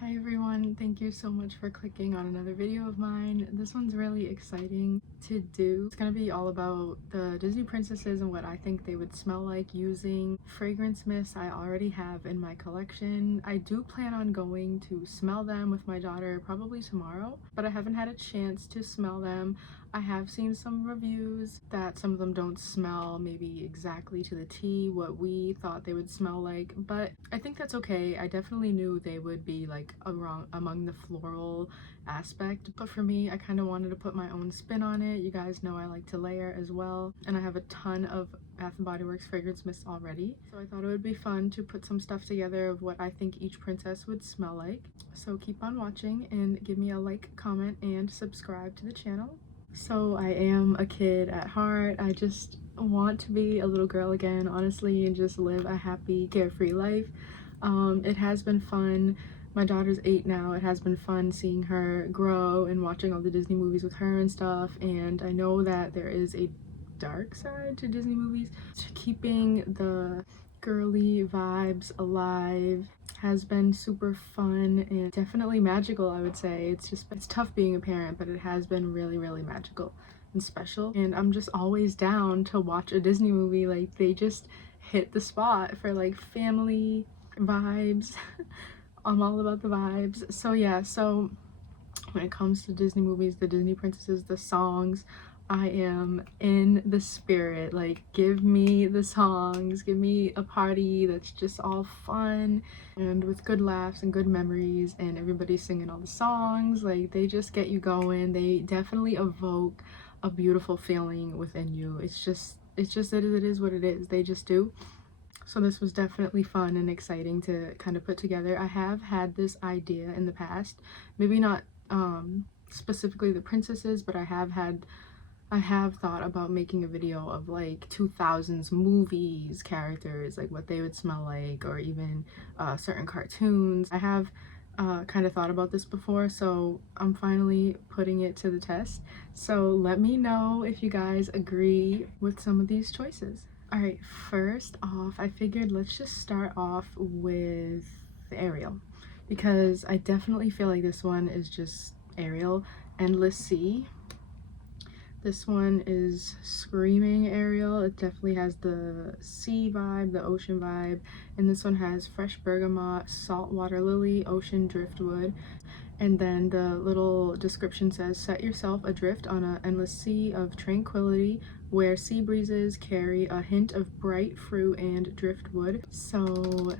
Hi everyone, thank you so much for clicking on another video of mine. This one's really exciting to do. It's gonna be all about the Disney princesses and what I think they would smell like using fragrance mists I already have in my collection. I do plan on going to smell them with my daughter probably tomorrow, but I haven't had a chance to smell them. I have seen some reviews that some of them don't smell maybe exactly to the T what we thought they would smell like, but I think that's okay. I definitely knew they would be like among the floral aspect, but for me, I kind of wanted to put my own spin on it. You guys know I like to layer as well, and I have a ton of Bath & Body Works fragrance mists already, so I thought it would be fun to put some stuff together of what I think each princess would smell like. So keep on watching and give me a like, comment, and subscribe to the channel. So I am a kid at heart. I just want to be a little girl again, honestly, and just live a happy, carefree life. It has been fun. My daughter's 8 now. It has been fun seeing her grow and watching all the Disney movies with her and stuff, and I know that there is a dark side to Disney movies. Keeping the girly vibes alive has been super fun and definitely magical, I would say. It's tough being a parent, but it has been really magical and special, and I'm just always down to watch a Disney movie. Like, they just hit the spot for like family vibes. I'm all about the vibes. So yeah, so when it comes to Disney movies, the Disney princesses, the songs, I am in the spirit. Like, give me the songs, give me a party that's just all fun and with good laughs and good memories and everybody singing all the songs. Like, they just get you going. They definitely evoke a beautiful feeling within you. It is what it is. They just do. So this was definitely fun and exciting to kind of put together. I have had this idea in the past, maybe not specifically the princesses, but I have thought about making a video of like 2000s movies characters, like what they would smell like, or even certain cartoons. I have kind of thought about this before, so I'm finally putting it to the test. So let me know if you guys agree with some of these choices. All right, first off, I figured let's just start off with Ariel, because I definitely feel like this one is just Ariel. Endless Sea. This one is screaming Ariel. It definitely has the sea vibe, the ocean vibe, and this one has fresh bergamot, saltwater lily, ocean driftwood. And then the little description says, set yourself adrift on an endless sea of tranquility where sea breezes carry a hint of bright fruit and driftwood. So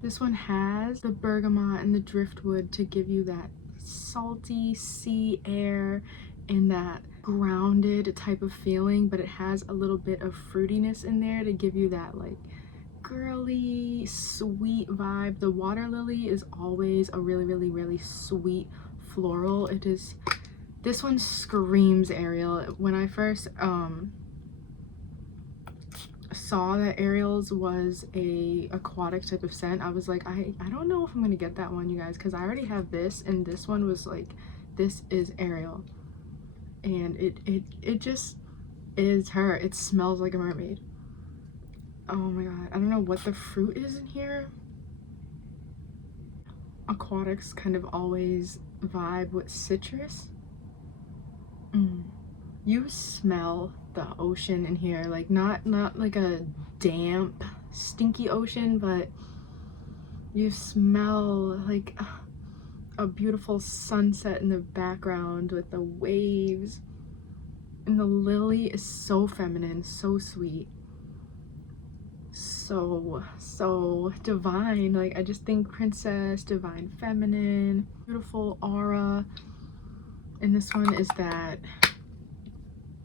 this one has the bergamot and the driftwood to give you that salty sea air and that grounded type of feeling, but it has a little bit of fruitiness in there to give you that like girly sweet vibe. The water lily is always a really sweet floral. This one screams Ariel. When I first saw that Ariel's was a aquatic type of scent, I was like, I don't know if I'm gonna get that one, you guys, because I already have this, and this one was like, this is Ariel, and it just is her. It smells like a mermaid. Oh my god, I don't know what the fruit is in here. Aquatics kind of always vibe with citrus. You smell the ocean in here, like not like a damp stinky ocean, but you smell like a beautiful sunset in the background with the waves, and the lily is so feminine, so sweet, so divine. Like, I just think princess, divine feminine, beautiful aura. And this one is that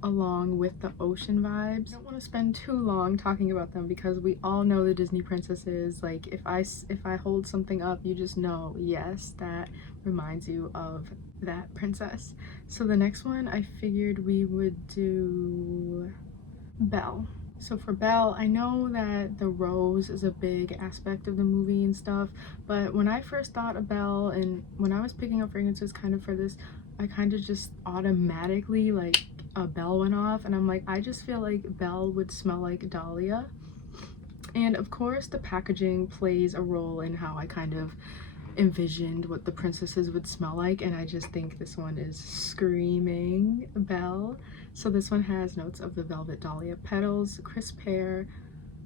along with the ocean vibes. I don't want to spend too long talking about them because we all know the Disney princesses. Like, if I hold something up, you just know, yes, that reminds you of that princess. So the next one, I figured we would do Belle. So for Belle, I know that the rose is a big aspect of the movie and stuff, but when I first thought of Belle and when I was picking up fragrances kind of for this, I kind of just automatically, like, a bell went off, and I'm like, I just feel like Belle would smell like Dahlia. And of course the packaging plays a role in how I kind of envisioned what the princesses would smell like, and I just think this one is screaming Belle. So this one has notes of the velvet dahlia petals, crisp pear,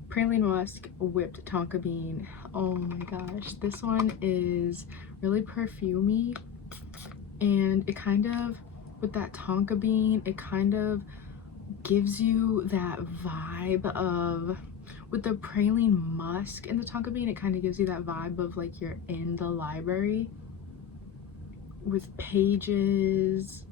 praline musk, whipped tonka bean. Oh my gosh, this one is really perfumey, and it kind of, with that tonka bean, it kind of gives you that vibe of, with the praline musk and the tonka bean, it kind of gives you that vibe of like you're in the library with pages,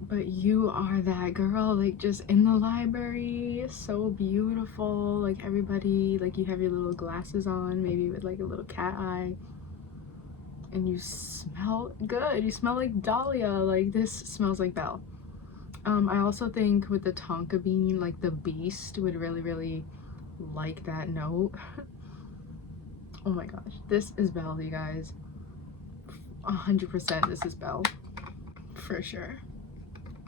but you are that girl, like just in the library, so beautiful, like everybody, like you have your little glasses on, maybe with like a little cat eye, and you smell good, you smell like Dahlia, like this smells like Belle. I also think with the tonka bean, like the beast would really like that note. Oh my gosh, this is Belle, you guys. 100% this is Belle, for sure.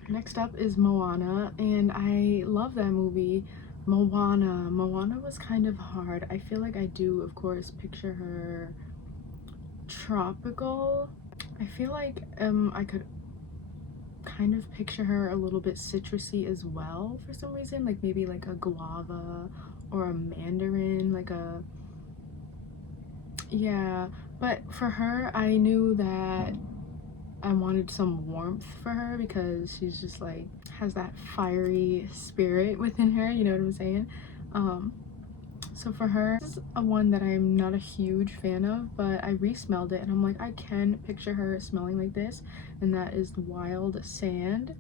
Next up is Moana, and I love that movie. Moana was kind of hard. I feel like I do, of course, picture her tropical. I feel like I could kind of picture her a little bit citrusy as well for some reason, like maybe like a guava or a mandarin, like a, yeah. But for her, I knew that I wanted some warmth for her because she's just like has that fiery spirit within her, you know what I'm saying? So for her, this is a one that I'm not a huge fan of, but I re-smelled it and I'm like, I can picture her smelling like this, and that is Wild Sand.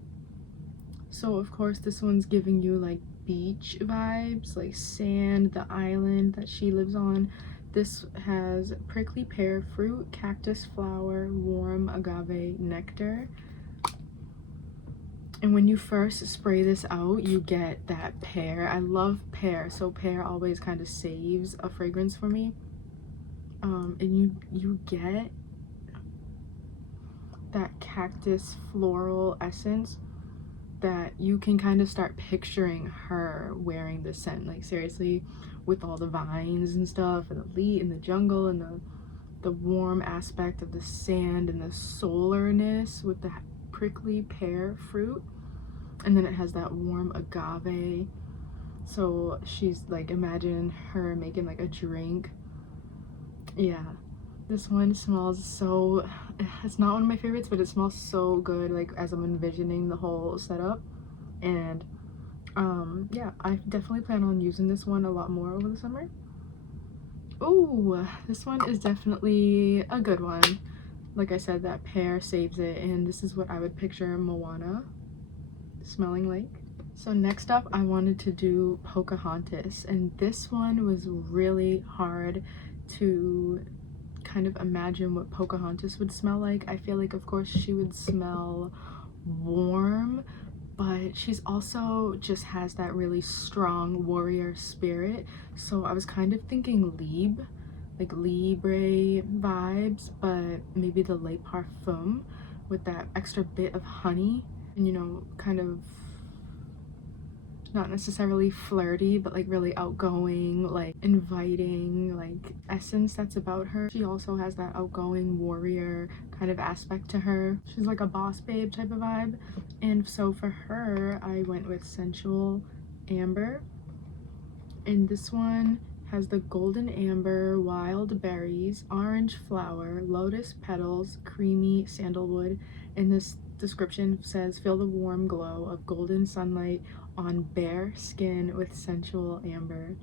So of course this one's giving you like beach vibes, like sand, the island that she lives on. This has prickly pear fruit, cactus flower, warm agave nectar. And when you first spray this out, you get that pear. I love pear, so pear always kind of saves a fragrance for me. And you get that cactus floral essence that you can kind of start picturing her wearing the scent, like seriously, with all the vines and stuff, and the leaf in the jungle, and the warm aspect of the sand, and the solarness with the prickly pear fruit, and then it has that warm agave. So she's like, imagine her making like a drink. Yeah, this one smells so, it's not one of my favorites, but it smells so good, like as I'm envisioning the whole setup. And yeah, I definitely plan on using this one a lot more over the summer. Oh, this one is definitely a good one. Like I said, that pear saves it, and this is what I would picture Moana smelling like. So next up, I wanted to do Pocahontas, and this one was really hard to kind of imagine what Pocahontas would smell like. I feel like, of course, she would smell warm, but she's also just has that really strong warrior spirit. So I was kind of thinking Libre, like Libre vibes, but maybe the Le Parfum with that extra bit of honey, and you know, kind of not necessarily flirty, but like really outgoing, like inviting, like essence that's about her. She also has that outgoing warrior kind of aspect to her. She's like a boss babe type of vibe. And so for her, I went with Sensual Amber. And this one has the golden amber, wild berries, orange flower, lotus petals, creamy sandalwood. And this description says, feel the warm glow of golden sunlight on bare skin with sensual amber.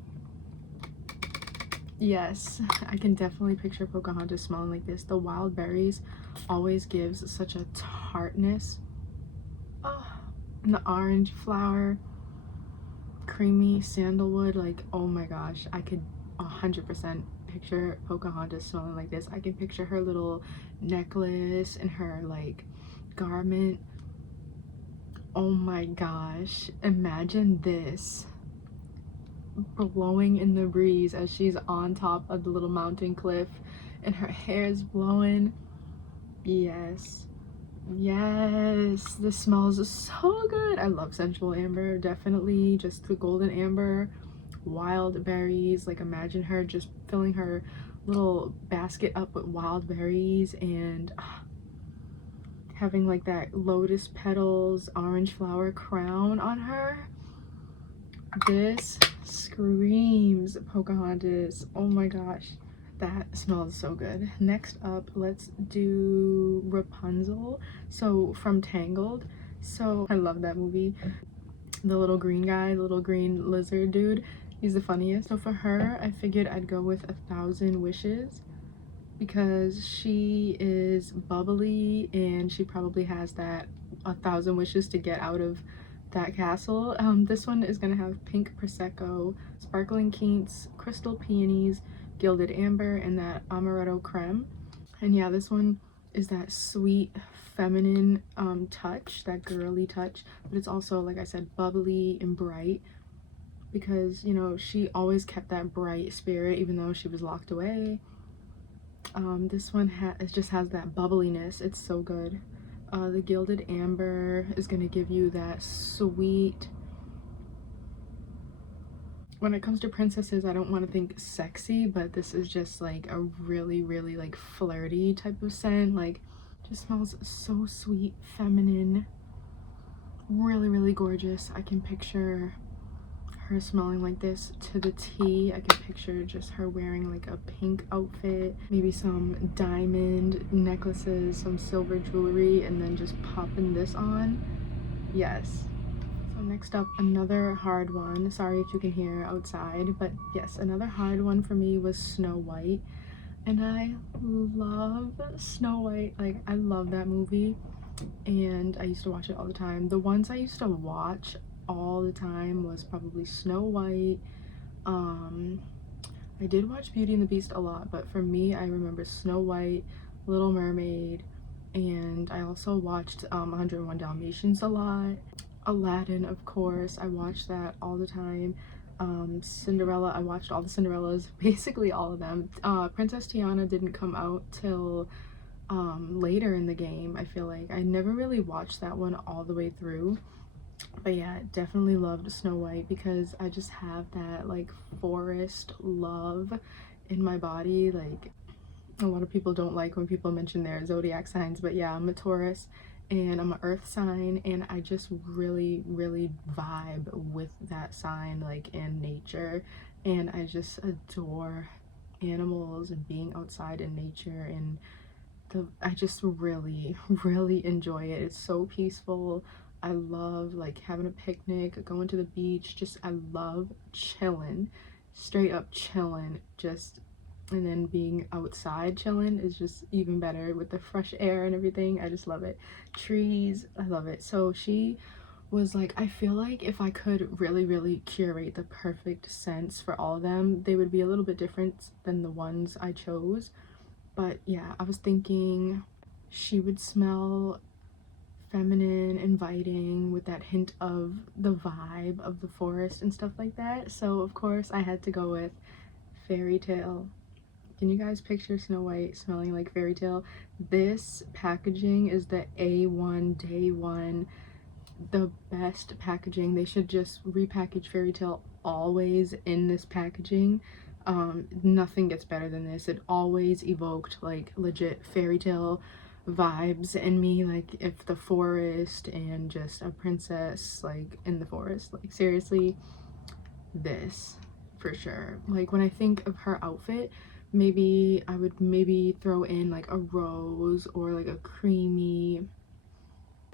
Yes, I can definitely picture Pocahontas smelling like this. The wild berries always gives such a tartness. Oh, and the orange flower, creamy sandalwood, like oh my gosh, I could 100% picture Pocahontas smelling like this. I can picture her little necklace and her like garment. Oh my gosh, imagine this blowing in the breeze as she's on top of the little mountain cliff and her hair is blowing. Yes, yes, this smells so good. I love Sensual Amber, definitely. Just the golden amber wild berries. Like imagine her just filling her little basket up with wild berries and having like that lotus petals orange flower crown on her. This screams Pocahontas. Oh my gosh, that smells so good. Next up, let's do Rapunzel, so from Tangled. So I love that movie. The little green guy, the little green lizard dude, he's the funniest. So for her, I figured I'd go with 1,000 Wishes because she is bubbly and she probably has that 1,000 wishes to get out of that castle. This one is gonna have pink prosecco, sparkling quince, crystal peonies, gilded amber, and that amaretto creme. And yeah, this one is that sweet feminine touch, that girly touch, but it's also, like I said, bubbly and bright because, you know, she always kept that bright spirit even though she was locked away. This one it just has that bubbliness. It's so good. The gilded amber is gonna give you that sweet. When it comes to princesses, I don't want to think sexy, but this is just like a really, really like flirty type of scent. Like, just smells so sweet, feminine, really, really gorgeous. I can picture her smelling like this to the T. I can picture just her wearing like a pink outfit, maybe some diamond necklaces, some silver jewelry, and then just popping this on. Yes. So next up, another hard one. Sorry if you can hear outside, but yes, another hard one for me was Snow White. And I love Snow White. Like, I love that movie and I used to watch it all the time. The ones I used to watch all the time was probably Snow White. I did watch Beauty and the Beast a lot, but for me, I remember Snow White, Little Mermaid, and I also watched 101 Dalmatians a lot. Aladdin, of course, I watched that all the time. Cinderella, I watched all the Cinderellas, basically all of them. Princess Tiana didn't come out till later in the game. I feel like I never really watched that one all the way through, but yeah, definitely loved Snow White because I just have that like forest love in my body. Like, a lot of people don't like when people mention their zodiac signs, but yeah, I'm a Taurus and I'm an earth sign, and I just really, really vibe with that sign, like in nature, and I just adore animals and being outside in nature, and I just really, really enjoy it. It's so peaceful. I love like having a picnic, going to the beach. Just, I love chilling, straight up chilling. Just, and then being outside chilling is just even better with the fresh air and everything. I just love it. Trees, I love it. So she was like, I feel like if I could really, really curate the perfect scents for all of them, they would be a little bit different than the ones I chose. But yeah, I was thinking she would smell feminine, inviting, with that hint of the vibe of the forest and stuff like that. So of course I had to go with Fairy Tale. Can you guys picture Snow White smelling like Fairy Tale? This packaging is the A1 day one, the best packaging. They should just repackage Fairy Tale always in this packaging. Nothing gets better than this. It always evoked like legit Fairy Tale vibes in me, like if the forest and just a princess like in the forest. Like, seriously, this for sure. Like, when I think of her outfit, maybe I would throw in like a rose or like a creamy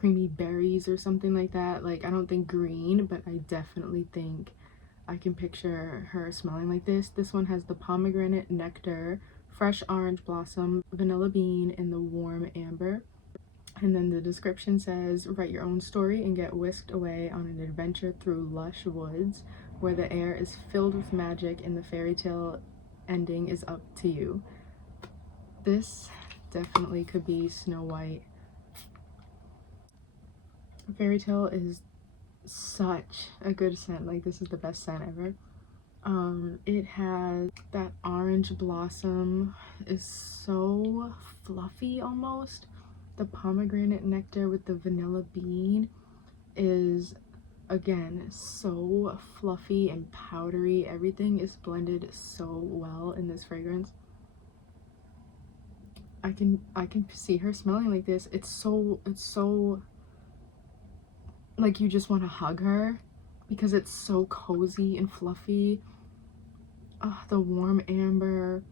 berries or something like that. Like, I don't think green, but I definitely think I can picture her smelling like this. This one has the pomegranate nectar, fresh orange blossom, vanilla bean, and the warm amber. And then the description says, write your own story and get whisked away on an adventure through lush woods where the air is filled with magic and the fairy tale ending is up to you. This definitely could be Snow White. Fairy Tale is such a good scent. Like, this is the best scent ever. It has that orange blossom, is so fluffy almost. The pomegranate nectar with the vanilla bean is Again, so fluffy and powdery. Everything is blended so well in this fragrance. I can see her smelling like this. It's so like you just want to hug her because it's so cozy and fluffy. The warm amber.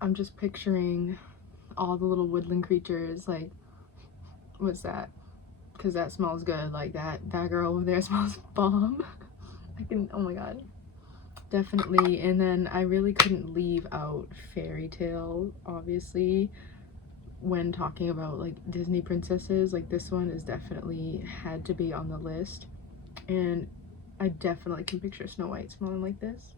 I'm just picturing all the little woodland creatures. Like, what's that? Because that smells good. Like that girl over there smells bomb. Oh my god, definitely. And then I really couldn't leave out Fairy Tale, obviously, when talking about like Disney princesses. Like, this one is definitely had to be on the list, and I definitely can picture Snow White smelling like this.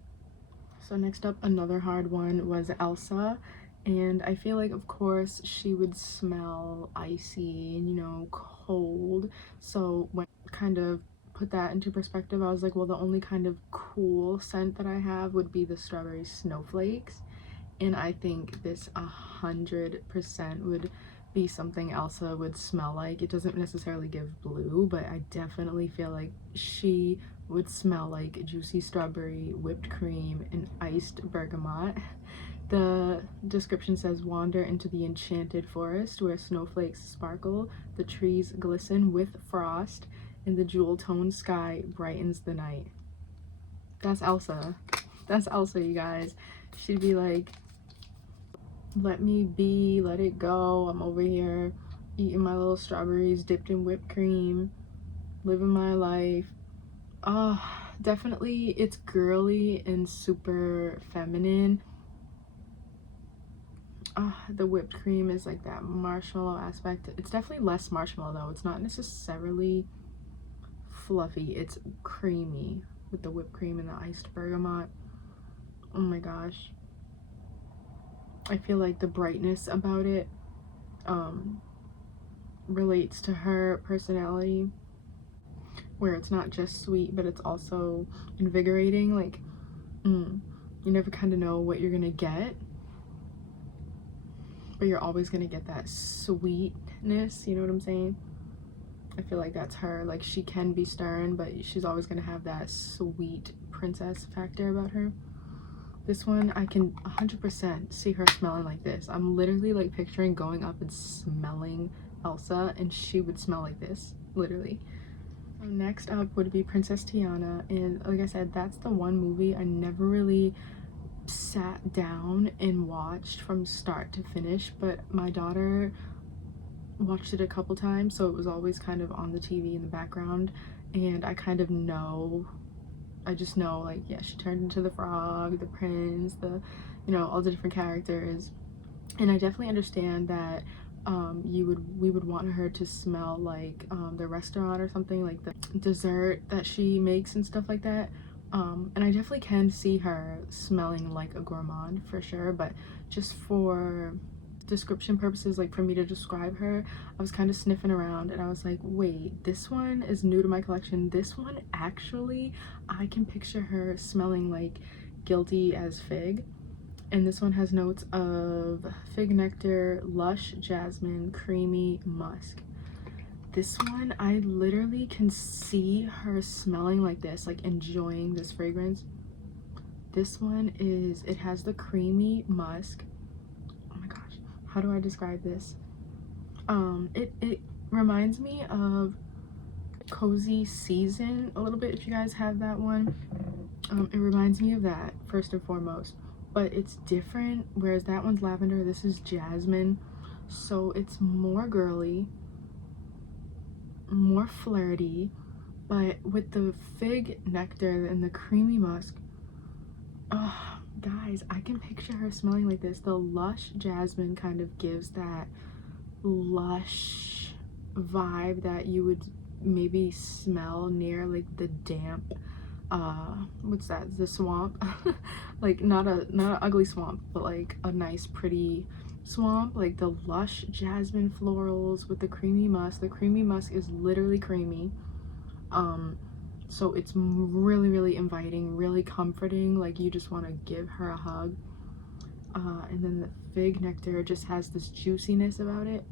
So next up, another hard one was Elsa, and I feel like of course she would smell icy and, you know, cold. So when I kind of put that into perspective, I was like, well, the only kind of cool scent that I have would be the strawberry snowflakes, and I think this 100% would be something Elsa would smell like. It doesn't necessarily give blue, but I definitely feel like she would smell like juicy strawberry, whipped cream, and iced bergamot. The description says, wander into the enchanted forest where snowflakes sparkle, the trees glisten with frost, and the jewel-toned sky brightens the night. That's Elsa. That's Elsa, you guys. She'd be like, let me be, let it go. I'm over here eating my little strawberries dipped in whipped cream, living my life. Definitely it's girly and super feminine. The whipped cream is like that marshmallow aspect. It's definitely less marshmallow though. It's not necessarily fluffy. It's creamy with the whipped cream and the iced bergamot. Oh my gosh. I feel like the brightness about it relates to her personality, where it's not just sweet but it's also invigorating. Like, you never kind of know what you're gonna get, but you're always gonna get that sweetness, you know what I'm saying? I feel like that's her. Like, she can be stern, but she's always gonna have that sweet princess factor about her. This one, I can 100% see her smelling like this. I'm literally like picturing going up and smelling Elsa, and she would smell like this, literally. Next up would be Princess Tiana, and like I said, that's the one movie I never really sat down and watched from start to finish, but my daughter watched it a couple times, so it was always kind of on the TV in the background, and I kind of know, I just know, like, yeah, she turned into the frog, the prince, the, you know, all the different characters. And I definitely understand that we would want her to smell like the restaurant or something, like the dessert that she makes and stuff like that. And I definitely can see her smelling like a gourmand for sure, but just for description purposes, like for me to describe her, I was kind of sniffing around and I was like, wait, this one is new to my collection. This one, actually, I can picture her smelling like Guilty as Fig. And this one has notes of fig nectar, lush jasmine, creamy musk. This one, I literally can see her smelling like this, like enjoying this fragrance. This one is, it has the creamy musk. Oh my gosh, how do I describe this? It reminds me of Cozy Season a little bit, if you guys have that one. It reminds me of that, first and foremost, but it's different. Whereas that one's lavender, this is jasmine, so it's more girly, more flirty, but with the fig nectar and the creamy musk. Oh, guys, I can picture her smelling like this. The lush jasmine kind of gives that lush vibe that you would maybe smell near like the damp what's that, the swamp. Like not a ugly swamp, but like a nice pretty swamp. Like the lush jasmine florals with the creamy musk. The creamy musk is literally creamy, so it's really inviting, really comforting. Like you just want to give her a hug. And then the fig nectar just has this juiciness about it.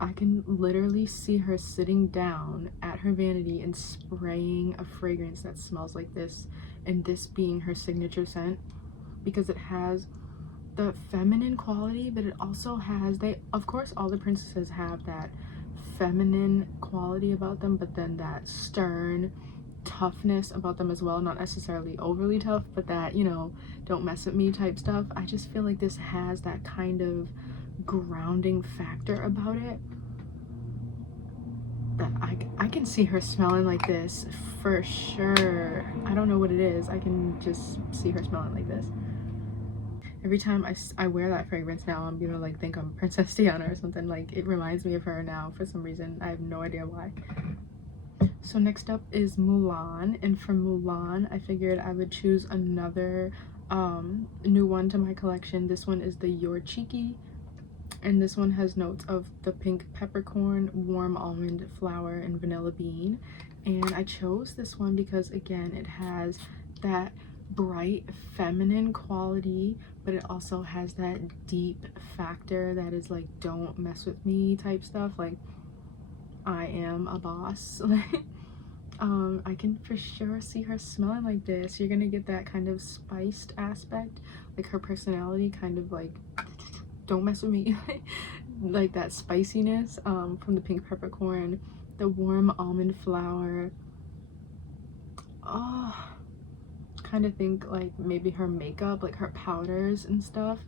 I can literally see her sitting down at her vanity and spraying a fragrance that smells like this, and this being her signature scent, because it has the feminine quality, but it also has, they, of course, all the princesses have that feminine quality about them, but then that stern toughness about them as well. Not necessarily overly tough, but that, you know, don't mess with me type stuff. I just feel like this has that kind of grounding factor about it that I can see her smelling like this for sure. I don't know what it is. I can just see her smelling like this. Every time I wear that fragrance now, I'm gonna like think I'm Princess Diana or something. Like, it reminds me of her now for some reason. I have no idea why. So next up is Mulan, and for Mulan I figured I would choose another new one to my collection. This one is the You're Cheeky, and this one has notes of the pink peppercorn, warm almond flour, and vanilla bean. And I chose this one because, again, it has that bright feminine quality, but it also has that deep factor that is like, don't mess with me type stuff. Like, I am a boss. I can for sure see her smelling like this. You're gonna get that kind of spiced aspect, like her personality kind of like, don't mess with me. Like that spiciness from the pink peppercorn, the warm almond flour. Oh, kind of think like maybe her makeup, like her powders and stuff,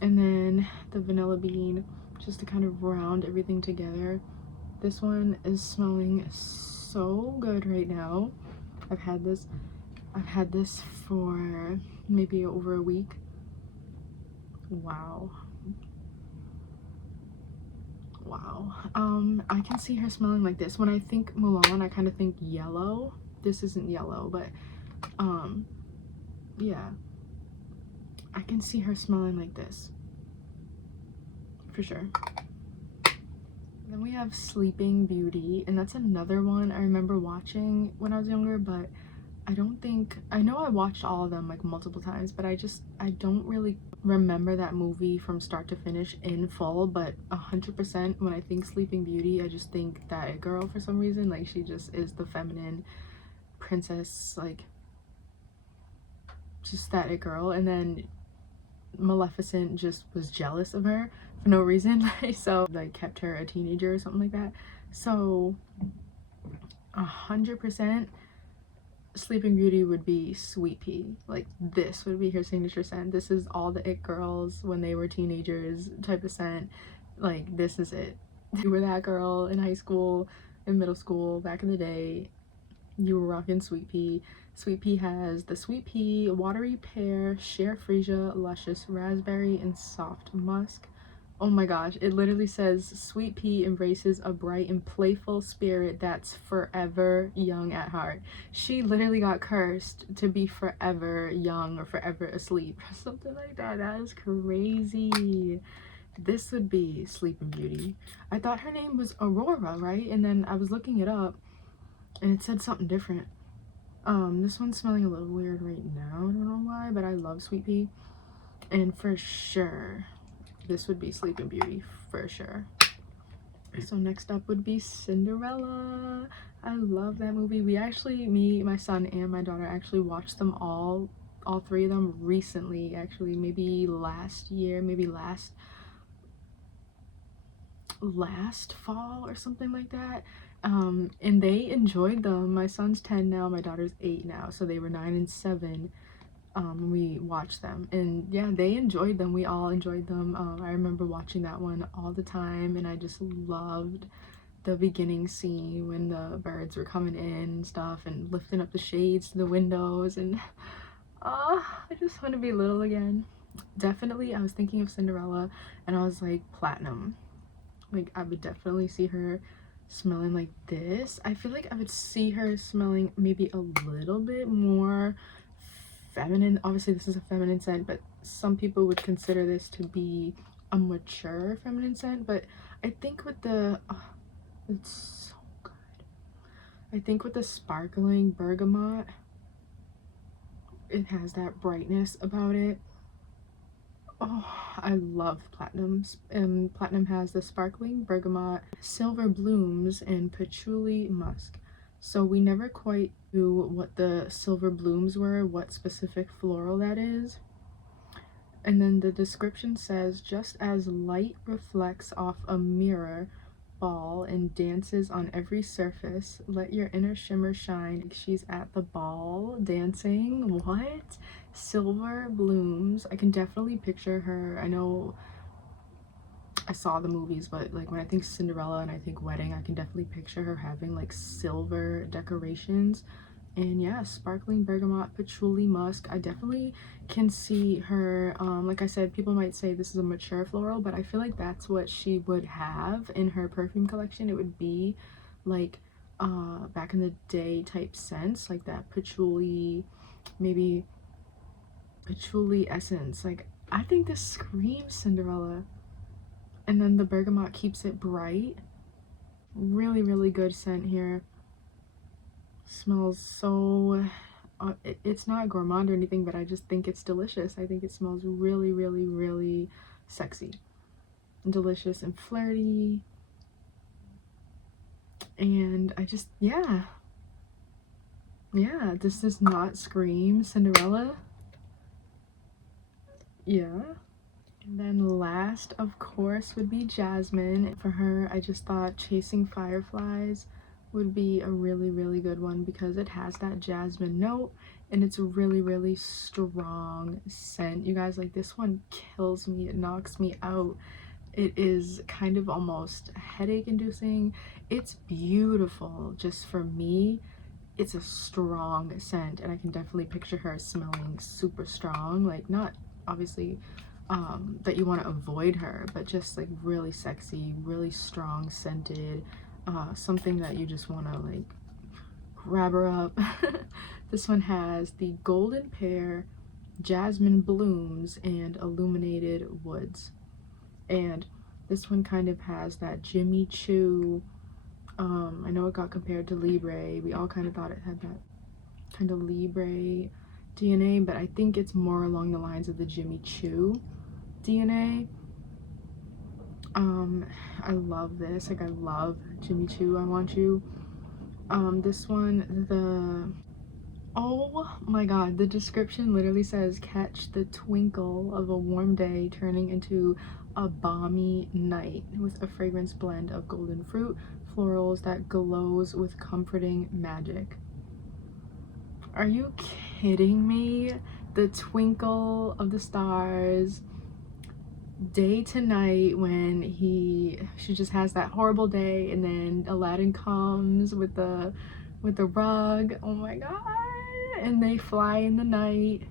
and then the vanilla bean, just to kind of round everything together. This one is smelling so good right now. I've had this for maybe over a week. Wow. I can see her smelling like this. When I think Mulan, I kind of think yellow. This isn't yellow, but yeah, I can see her smelling like this for sure. Then we have Sleeping Beauty, and that's another one I remember watching when I was younger, but I know I watched all of them like multiple times, but I don't really remember that movie from start to finish in full. But 100% when I think Sleeping Beauty, I just think that It Girl for some reason. Like, she just is the feminine princess, like just that It Girl. And then Maleficent just was jealous of her for no reason. So like kept her a teenager or something like that. So 100% Sleeping Beauty would be Sweet Pea. Like, this would be her signature scent. This is all the It girls when they were teenagers type of scent. Like, this is it. You were that girl in high school, in middle school, back in the day. You were rocking Sweet Pea. Sweet Pea has the Sweet Pea, Watery Pear, Cher Freesia, Luscious Raspberry, and Soft Musk. Oh my gosh, it literally says Sweet Pea embraces a bright and playful spirit that's forever young at heart. She literally got cursed to be forever young or forever asleep or something like that. That is crazy. This would be Sleeping Beauty. I thought her name was Aurora, right? And then I was looking it up and it said something different. This one's smelling a little weird right now. I don't know why, but I love Sweet Pea. And for sure, this would be Sleeping Beauty for sure. So next up would be Cinderella. I love that movie. We actually, me, my son, and my daughter actually watched them all three of them recently, actually, maybe last year, maybe last fall or something like that. And they enjoyed them. My son's 10 now, my daughter's 8 now, so they were 9 and 7 we watched them, and yeah, they enjoyed them. We all enjoyed them. I remember watching that one all the time, and I just loved the beginning scene when the birds were coming in and stuff and lifting up the shades to the windows, and I just want to be little again. Definitely, I was thinking of Cinderella and I was like, platinum. Like, I would definitely see her smelling like this. I feel like I would see her smelling maybe a little bit more feminine. Obviously this is a feminine scent, but some people would consider this to be a mature feminine scent. But I think with the it's so good. I think with the sparkling bergamot, it has that brightness about it. Oh, I love Platinum. Platinum has the sparkling bergamot, silver blooms, and patchouli musk. So we never quite knew what the silver blooms were, what specific floral that is. And then the description says, just as light reflects off a mirror ball and dances on every surface, let your inner shimmer shine. She's at the ball dancing. What? Silver blooms. I can definitely picture her. I know I saw the movies, but like when I think Cinderella and I think wedding, I can definitely picture her having like silver decorations. And yeah, sparkling bergamot, patchouli musk. I definitely can see her, like I said, people might say this is a mature floral, but I feel like that's what she would have in her perfume collection. It would be like back in the day type scents, like that patchouli, maybe patchouli essence. Like I think this screams Cinderella. And then the bergamot keeps it bright. Really, really good scent here. Smells so it's not gourmand or anything, but I just think it's delicious. I think it smells really, really, really sexy, delicious and flirty. And I just, yeah, this does not scream Cinderella. Yeah. And then last, of course, would be Jasmine. For her, I just thought Chasing Fireflies would be a really, really good one because it has that jasmine note and it's a really, really strong scent. You guys, like, this one kills me. It knocks me out. It is kind of almost headache inducing. It's beautiful. Just for me, it's a strong scent, and I can definitely picture her smelling super strong. Like, not obviously that you want to avoid her, but just like really sexy, really strong scented, something that you just want to like grab her up. This one has the golden pear, jasmine blooms, and illuminated woods. And this one kind of has that Jimmy Choo, I know it got compared to Libre. We all kind of thought it had that kind of Libre DNA, but I think it's more along the lines of the Jimmy Choo DNA. I love this. Like, I love Jimmy Choo, I Want You. This one, oh my god, the description literally says, catch the twinkle of a warm day turning into a balmy night with a fragrance blend of golden fruit, florals that glows with comforting magic. Are you kidding me? The twinkle of the stars, day to night, when she just has that horrible day, and then Aladdin comes with the rug. Oh my god. And they fly in the night,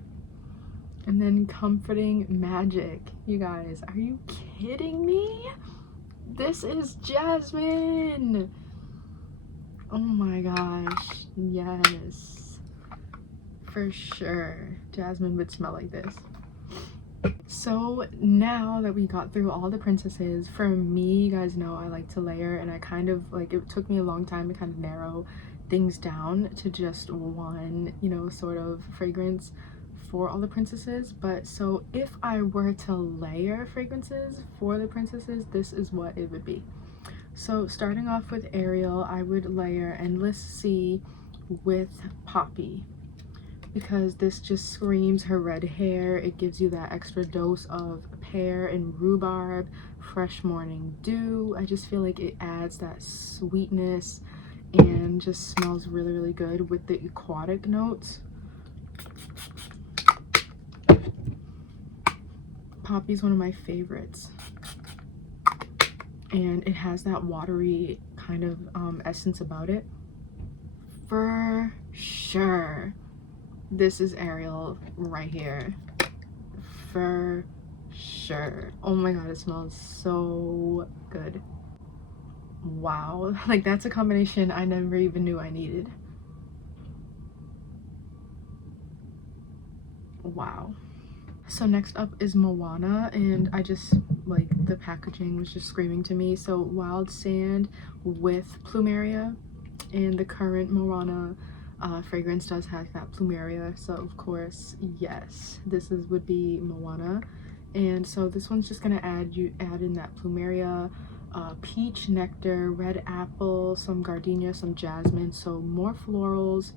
and then comforting magic. You guys, are you kidding me? This is Jasmine. Oh my gosh, yes, for sure Jasmine would smell like this. So now that we got through all the princesses, for me, you guys know I like to layer, and I kind of like, it took me a long time to kind of narrow things down to just one, you know, sort of fragrance for all the princesses. But so if I were to layer fragrances for the princesses, this is what it would be. So starting off with Ariel, I would layer Endless Sea with Poppy, because this just screams her red hair. It gives you that extra dose of pear and rhubarb, fresh morning dew. I just feel like it adds that sweetness and just smells really, really good with the aquatic notes. Poppy's one of my favorites, and it has that watery kind of essence about it. For sure, this is Ariel right here, for sure. Oh my god, it smells so good. Wow, like that's a combination I never even knew I needed. Wow. So next up is Moana, and I just like, the packaging was just screaming to me. So Wild Sand with Plumeria, and the current Moana fragrance does have that Plumeria, so of course, yes, this would be Moana. And so this one's just gonna add in that plumeria, peach nectar, red apple, some gardenia, some jasmine, so more florals,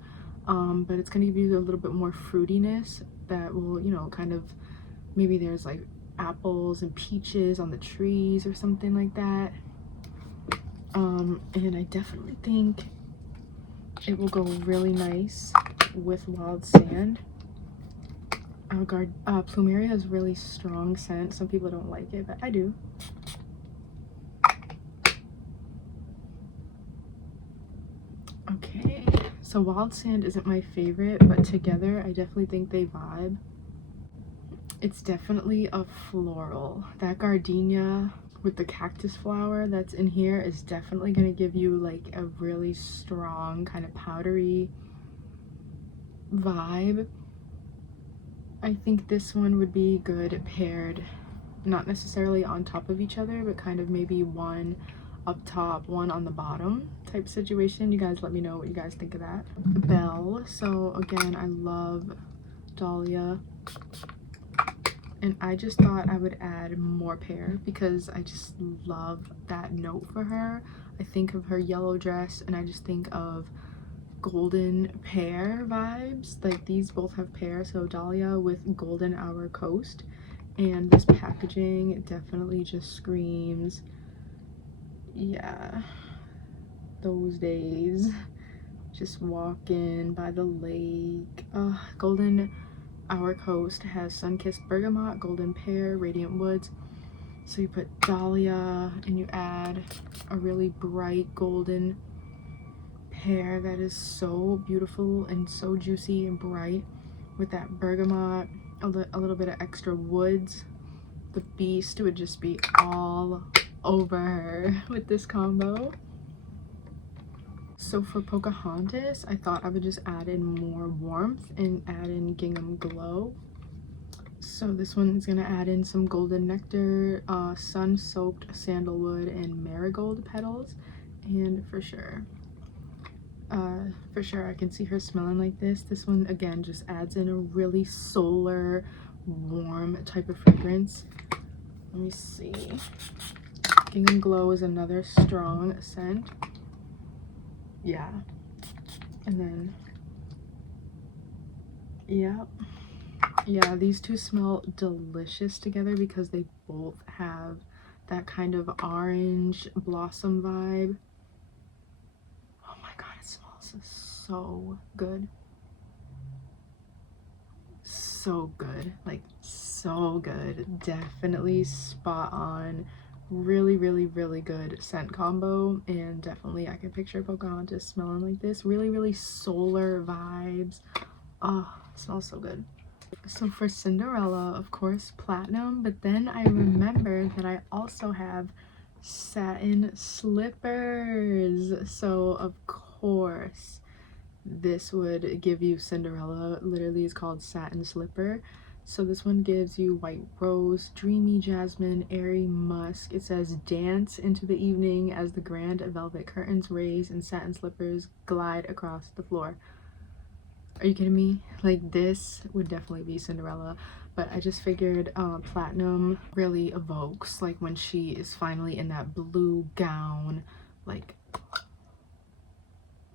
but it's gonna give you a little bit more fruitiness that will, you know, kind of, maybe there's like apples and peaches on the trees or something like that. And I definitely think it will go really nice with wild sand. Plumeria has really strong scent. Some people don't like it, but I do. Okay, so wild sand isn't my favorite, but together I definitely think they vibe. It's definitely a floral. That gardenia with the cactus flower that's in here is definitely going to give you like a really strong kind of powdery vibe. I think this one would be good paired, not necessarily on top of each other, but kind of maybe one up top, one on the bottom type situation. You guys let me know what you guys think of that. Belle. So again, I love Dahlia. And I just thought I would add more pear because I just love that note for her. I think of her yellow dress and I just think of golden pear vibes. Like these both have pear, so Dahlia with Golden Hour Coast. And this packaging definitely just screams, yeah, those days. Just walking by the lake. Golden Hour Coast has sun-kissed bergamot, golden pear, radiant woods. So you put Dahlia and you add a really bright golden pear that is so beautiful and so juicy and bright with that bergamot, a little bit of extra woods. The beast would just be all over her with this combo. So for Pocahontas, I thought I would just add in more warmth and add in Gingham Glow. So this one is going to add in some golden nectar, sun-soaked sandalwood, and marigold petals. And for sure I can see her smelling like this. This one, again, just adds in a really solar, warm type of fragrance. Let me see. Gingham Glow is another strong scent. Yeah. And then, yeah, these two smell delicious together because they both have that kind of orange blossom vibe. Oh my god, it smells so good. So good, like so good. Definitely spot on. Really good scent combo, and definitely I can picture Pocahontas smelling like this. Really solar vibes. Oh, it smells so good. So for Cinderella, of course, platinum, but then I remembered that I also have satin slippers. So of course this would give you Cinderella. Literally is called satin slipper. So this one gives you white rose, dreamy jasmine, airy musk. It says dance into the evening as the grand velvet curtains raise and satin slippers glide across the floor. Are you kidding me? Like this would definitely be Cinderella, but I just figured platinum really evokes like when she is finally in that blue gown, like,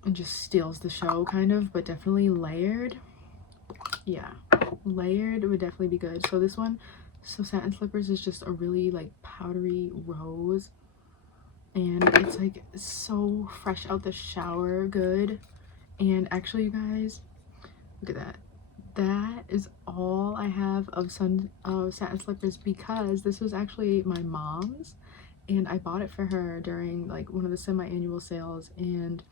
and just steals the show kind of, but definitely layered. Yeah, layered would definitely be good. So this one, so satin slippers is just a really like powdery rose, and it's like so fresh out the shower good. And actually, you guys, look at that. That is all I have of satin slippers because this was actually my mom's and I bought it for her during like one of the semi-annual sales, and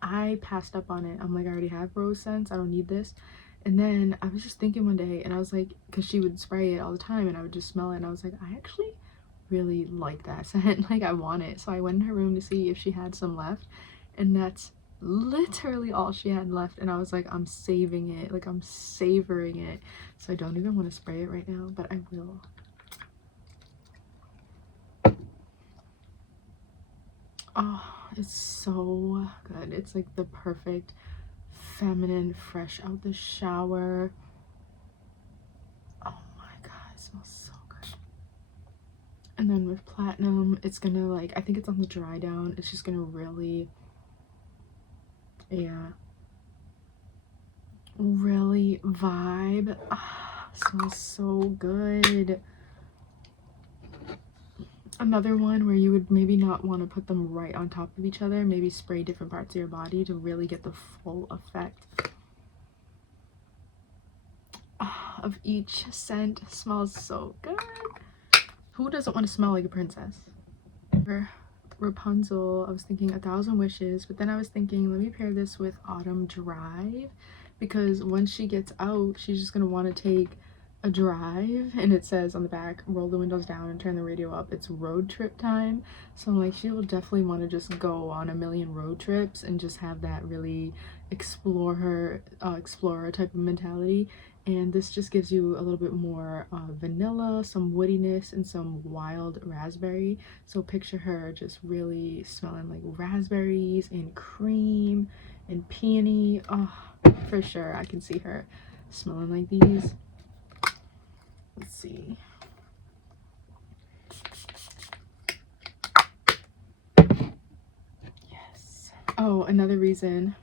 I passed up on it. I'm like, I already have rose scents, I don't need this. And then I was just thinking one day, and I was like, because she would spray it all the time and I would just smell it, and I was like, I actually really like that scent. Like I want it. So I went in her room to see if she had some left, and that's literally all she had left. And I was like, I'm saving it, like I'm savoring it. So I don't even want to spray it right now, but I will. Oh, it's so good. It's like the perfect feminine, fresh out the shower. Oh my god, it smells so good. And then with Platinum, it's gonna like, I think it's on the dry down, it's just gonna really, yeah, really vibe. Smells so good. Another one where you would maybe not want to put them right on top of each other, maybe spray different parts of your body to really get the full effect of each scent. Smells so good. Who doesn't want to smell like a princess? For Rapunzel, I was thinking 1,000 Wishes, but then I was thinking, let me pair this with Autumn Drive, because once she gets out, she's just gonna want to take a drive, and it says on the back, roll the windows down and turn the radio up, it's road trip time. So I'm like, she will definitely want to just go on a million road trips and just have that really explorer type of mentality. And this just gives you a little bit more vanilla, some woodiness, and some wild raspberry. So picture her just really smelling like raspberries and cream and peony. Oh, for sure I can see her smelling like these. Let's see. Yes. Oh, another reason.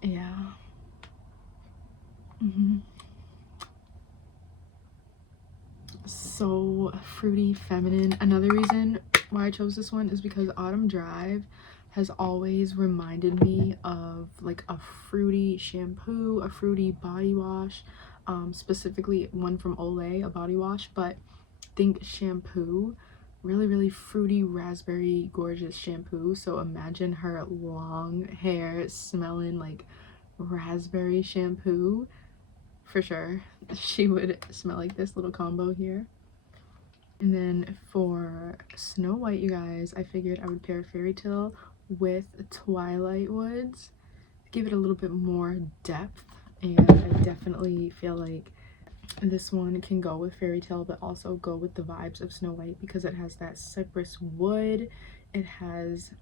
Yeah. So fruity, feminine. Another reason why I chose this one is because Autumn Drive has always reminded me of like a fruity shampoo, a fruity body wash, specifically one from Olay, a body wash, but think shampoo, really fruity, raspberry, gorgeous shampoo. So imagine her long hair smelling like raspberry shampoo. For sure she would smell like this little combo here. And then for Snow White, you guys, I figured I would pair Fairy Tale with Twilight Woods, give it a little bit more depth. And I definitely feel like this one can go with Fairy Tale, but also go with the vibes of Snow White, because it has that cypress wood, it has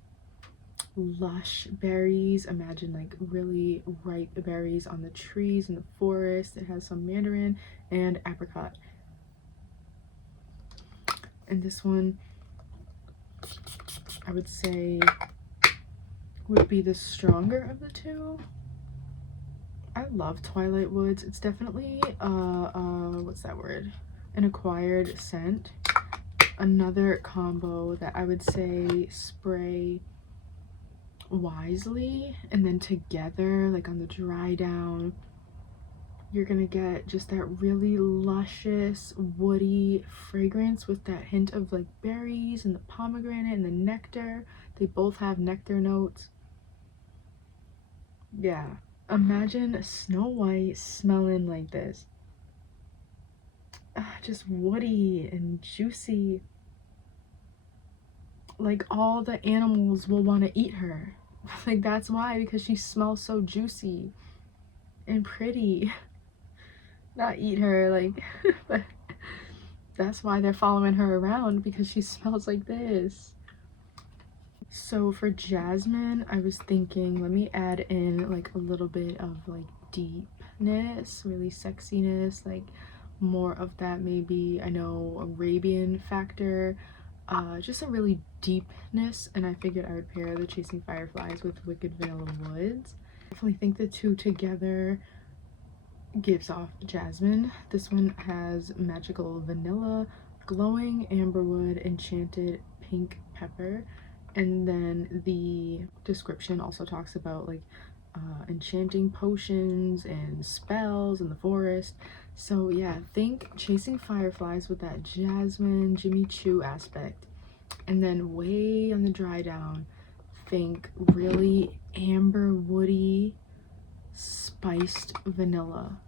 lush berries, imagine like really ripe berries on the trees in the forest, it has some mandarin and apricot. And this one, I would say, would be the stronger of the two. I love Twilight Woods. It's definitely what's that word? An acquired scent. Another combo that I would say spray wisely, and then together, like on the dry down, you're gonna get just that really luscious woody fragrance with that hint of like berries and the pomegranate and the nectar. They both have nectar notes. Yeah, imagine Snow White smelling like this. Just woody and juicy. Like all the animals will want to eat her. Like that's why, because she smells so juicy and pretty. Not eat her, like, but that's why they're following her around, because she smells like this. So for Jasmine, I was thinking, let me add in like a little bit of like deepness, really sexiness, like more of that, maybe, I know, Arabian factor, just a really deepness. And I figured I would pair the Chasing Fireflies with Wicked Vanilla Woods. I definitely think the two together gives off Jasmine. This one has magical vanilla, glowing amberwood, enchanted pink pepper. And then the description also talks about like enchanting potions and spells in the forest. So yeah, think Chasing Fireflies with that Jasmine, Jimmy Choo aspect. And then way on the dry down, think really amber woody spiced vanilla.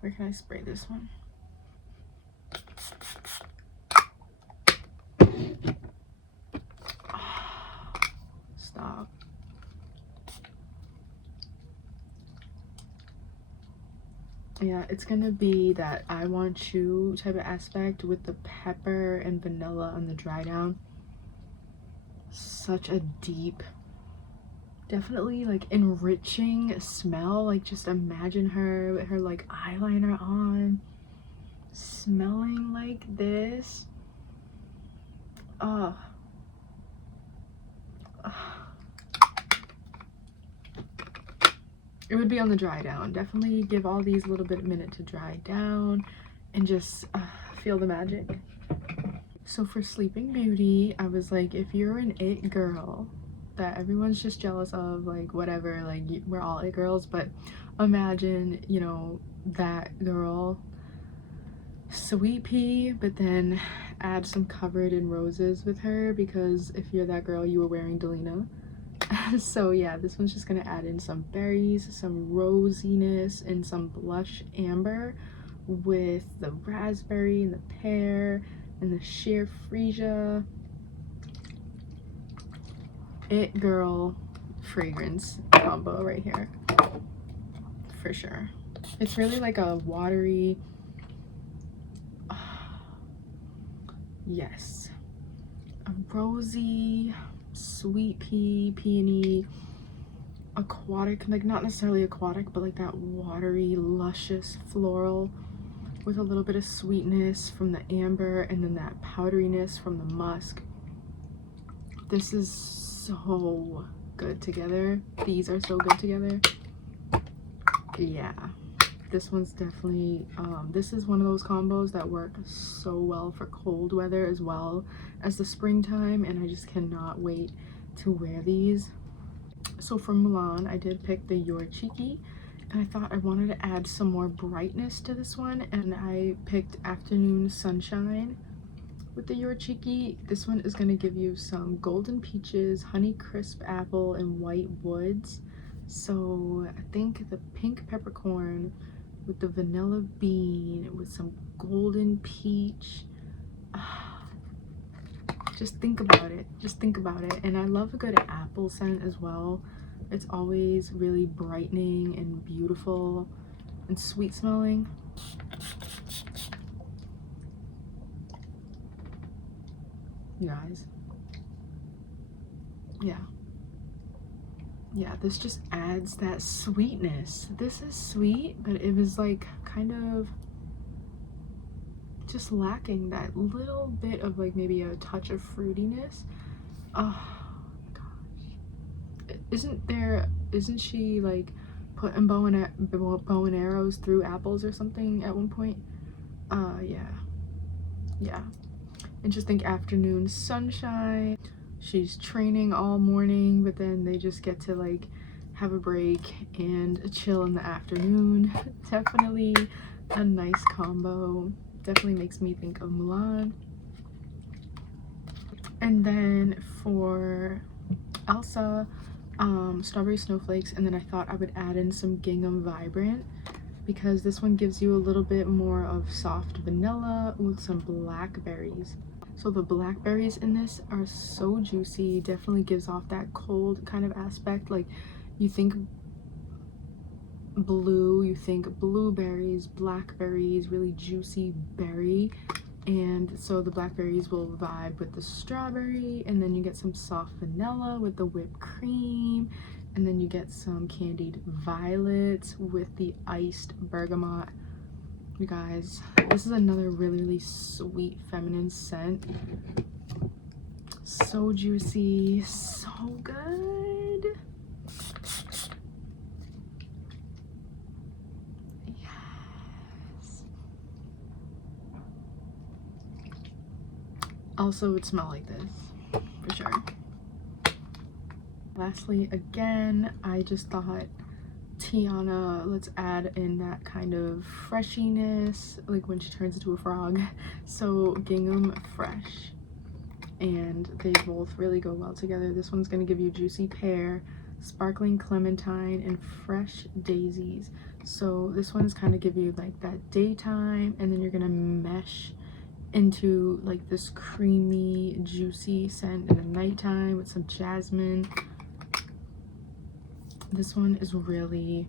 Where can I spray this one? Stop. Yeah, it's gonna be that I Want You type of aspect with the pepper and vanilla on the dry down. Such a deep Definitely like enriching smell. Like just imagine her with her like eyeliner on, smelling like this. Oh, it would be on the dry down. Definitely give all these a little bit minute to dry down and just feel the magic. So for Sleeping Beauty, I was like, if you're an it girl that everyone's just jealous of, like whatever, like we're all it girls, but imagine, you know, that girl, Sweet Pea, but then add some Covered in Roses with her, because if you're that girl, you were wearing Delina. So yeah, this one's just gonna add in some berries, some rosiness, and some blush amber with the raspberry and the pear and the sheer freesia. It girl fragrance combo right here for sure. It's really like a watery, yes, a rosy, sweet pea, peony, aquatic, like not necessarily aquatic, but like that watery, luscious floral with a little bit of sweetness from the amber and then that powderiness from the musk. This is so good together. These are so good together. Yeah, this one's definitely this is one of those combos that work so well for cold weather as well as the springtime, and I just cannot wait to wear these. So for Mulan, I did pick the Your Cheeky, and I thought I wanted to add some more brightness to this one, and I picked Afternoon Sunshine with the Your Cheeky. This one is going to give you some golden peaches, honey crisp apple, and white woods. So I think the pink peppercorn with the vanilla bean with some golden peach. Just think about it. Just think about it. And I love a good apple scent as well. It's always really brightening and beautiful and sweet smelling. You guys. Yeah, this just adds that sweetness. This is sweet, but it was like kind of just lacking that little bit of like maybe a touch of fruitiness. Oh my gosh. Isn't she like putting bow and arrows through apples or something at one point? Yeah. And just think Afternoon Sunshine. She's training all morning, but then they just get to like have a break and chill in the afternoon. Definitely a nice combo. Definitely makes me think of Mulan. And then for Elsa, Strawberry Snowflakes, and then I thought I would add in some Gingham Vibrant, because this one gives you a little bit more of soft vanilla with some blackberries. So the blackberries in this are so juicy, definitely gives off that cold kind of aspect. Like you think blue, you think blueberries, blackberries, really juicy berry. And so the blackberries will vibe with the strawberry, and then you get some soft vanilla with the whipped cream, and then you get some candied violets with the iced bergamot. You guys, this is another really sweet feminine scent. So juicy, so good. Yes. Also would smell like this for sure. Lastly, again, I just thought Tiana, let's add in that kind of freshiness, like when she turns into a frog. So Gingham Fresh, and they both really go well together. This one's going to give you juicy pear, sparkling clementine, and fresh daisies. So this one is kind of give you like that daytime, and then you're going to mesh into like this creamy juicy scent in the nighttime with some jasmine. This one is really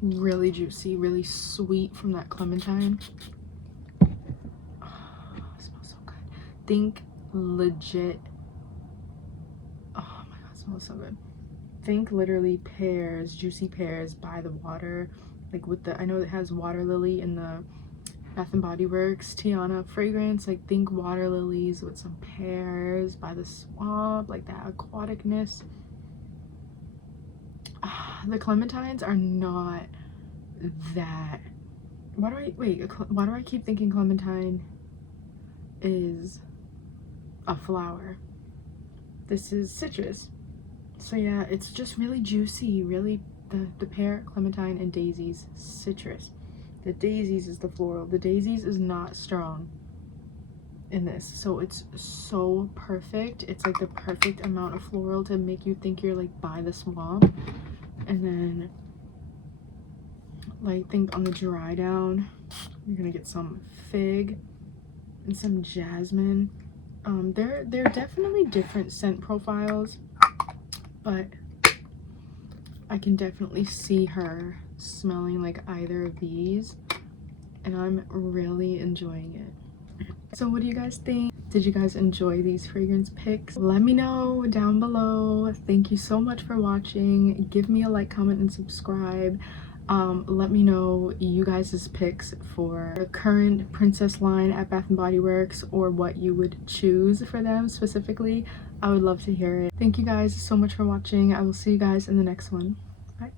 really juicy, really sweet from that clementine. Oh, it smells so good. Think legit, oh my god, it smells so good. Think literally pears, juicy pears by the water, like with the, I know it has water lily in the Bath and Body Works Tiana fragrance. Like think water lilies with some pears by the swamp, like that aquaticness. The clementines are not that. Why do I keep thinking clementine is a flower? This is citrus. So yeah, it's just really juicy, really the pear, clementine, and daisies, citrus. The daisies is the floral. The daisies is not strong in this, so it's so perfect. It's like the perfect amount of floral to make you think you're like by the swamp. And then like think on the dry down, you're gonna get some fig and some jasmine. They're definitely different scent profiles, but I can definitely see her smelling like either of these, and I'm really enjoying it. So what do you guys think? Did you guys enjoy these fragrance picks? Let me know down below. Thank you so much for watching. Give me a like, comment, and subscribe. Let me know you guys' picks for the current princess line at Bath and Body Works, or what you would choose for them specifically. I would love to hear it. Thank you guys so much for watching. I will see you guys in the next one. Bye.